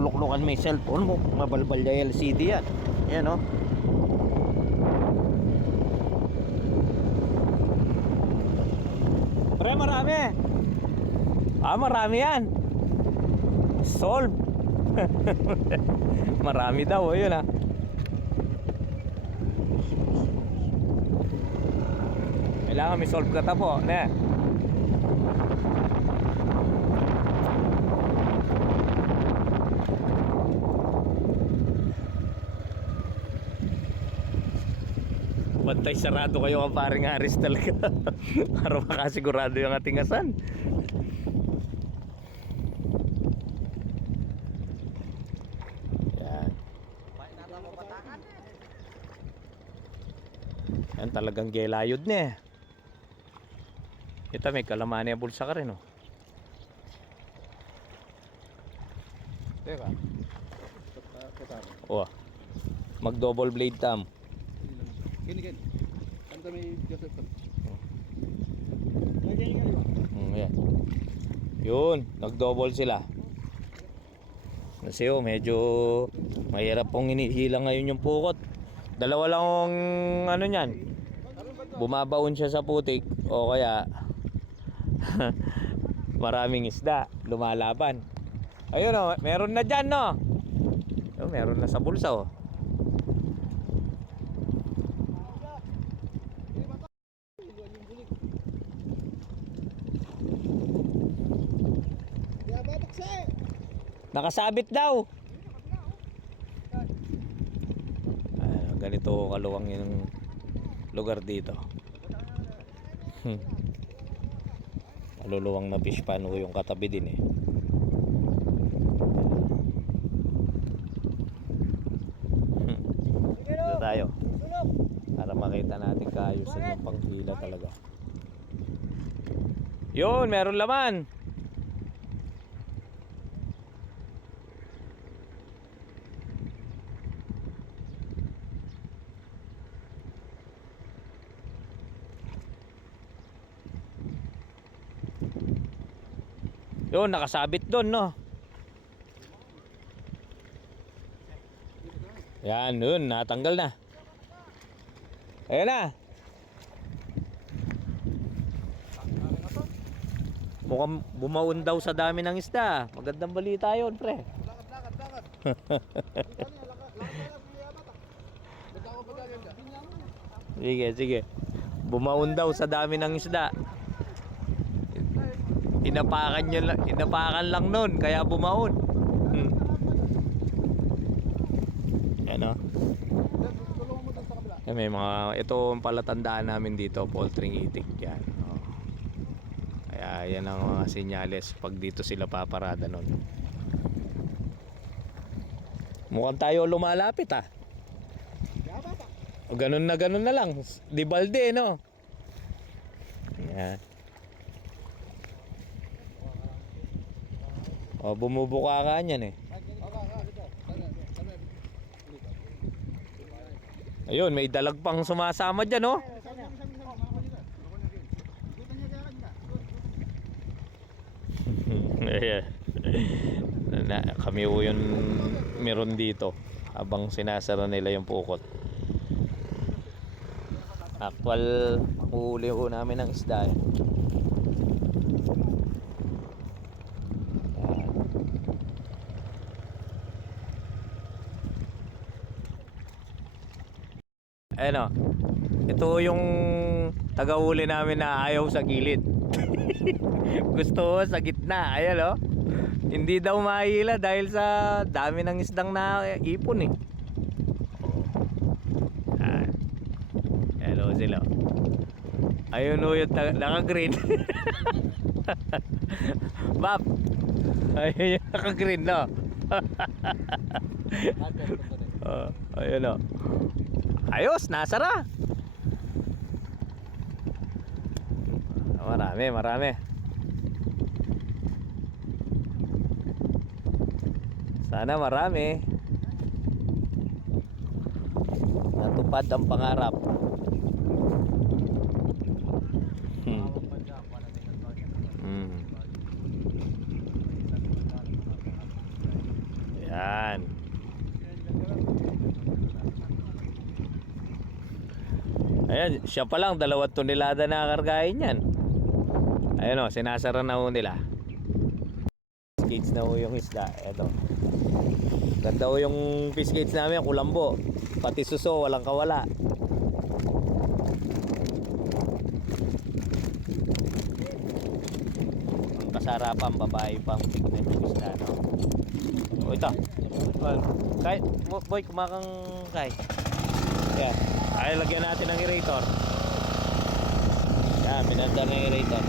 luluklukan may cellphone mo, mabalbal na LCD yan. Yan, oh. Pre, marami. Marami yan. Solve. Marami daw, yun ah. Kailangan may solve ka po, ne. Bantay sarado kayo ang paring Aris talaga. Para makasigurado yung ating asan. Yan. Yan talagang gelayod na. Ito may kalamani ang bulsa ka rin, oh. Teka. Oh. Mag double blade tam. Gini. Ano may Joseph? Yan. Yun, nag-double sila. Kasi medyo mahirap pong inihilang ngayon yung pukot. Dalawa lang ang ano niyan. Bumabaon siya sa putik o kaya maraming isda lumalaban. Ayun, oh, meron na diyan, no. Ayun, meron na sa bulsa, oh. Nakasabit daw. Ganito kaluwang yung lugar dito. Maluluwang na fish pan yung katabi din, eh. Dito tayo para makita natin kaayusan yung panghila talaga. Yun, meron laman. Yun, nakasabit doon, no. Yan, yun, natanggal na. Ayan na. Mukhang bumaon daw sa dami ng isda. Magandang balita yun, pre. Lakad. Sige. Bumaon daw sa dami ng isda. Inapakan lang nun, kaya bumaon. Ano? May mga, ito ang palatandaan namin dito, poultry itik yan. Oh. Kaya yan ang mga senyales pag dito sila paparada nun. Mukhang tayo lumalapit, ah. Ganun na lang. Di balde, no? Yan. O, bumubuka ka niyan, eh. Ayun, may dalag pang sumasama dyan, oh. Kami po yun meron dito habang sinasara nila yung pukot. Actual huli po namin ng isda, eh. Ano, ito yung taga-huli namin na ayaw sa gilid. Gusto sa gitna. Ayan, oh. Hindi daw mahila dahil sa dami ng isdang na ipon, eh. Hello sila. Ayun, oh, yung naka-green. Bab, ayun yung naka-green, no. Ayun, oh. Ayos, nasara. Marami. Sana marami. Natupad ang pangarap. Ayan, siya pa lang, 2 tonelada na kargahin yan. Ayun o, sinasara na ho nila. Fish cage na ho yung isda. Eto. Ganda ho yung fish cage namin, kulambo. Pati suso, walang kawala. Ang kasarapan, babae pang tignan yung isda, no? O ito. Well, kahit, boy, kumakang kahit. Yan. Ay, lagyan natin ng aerator. Yan, binanda ng aerator.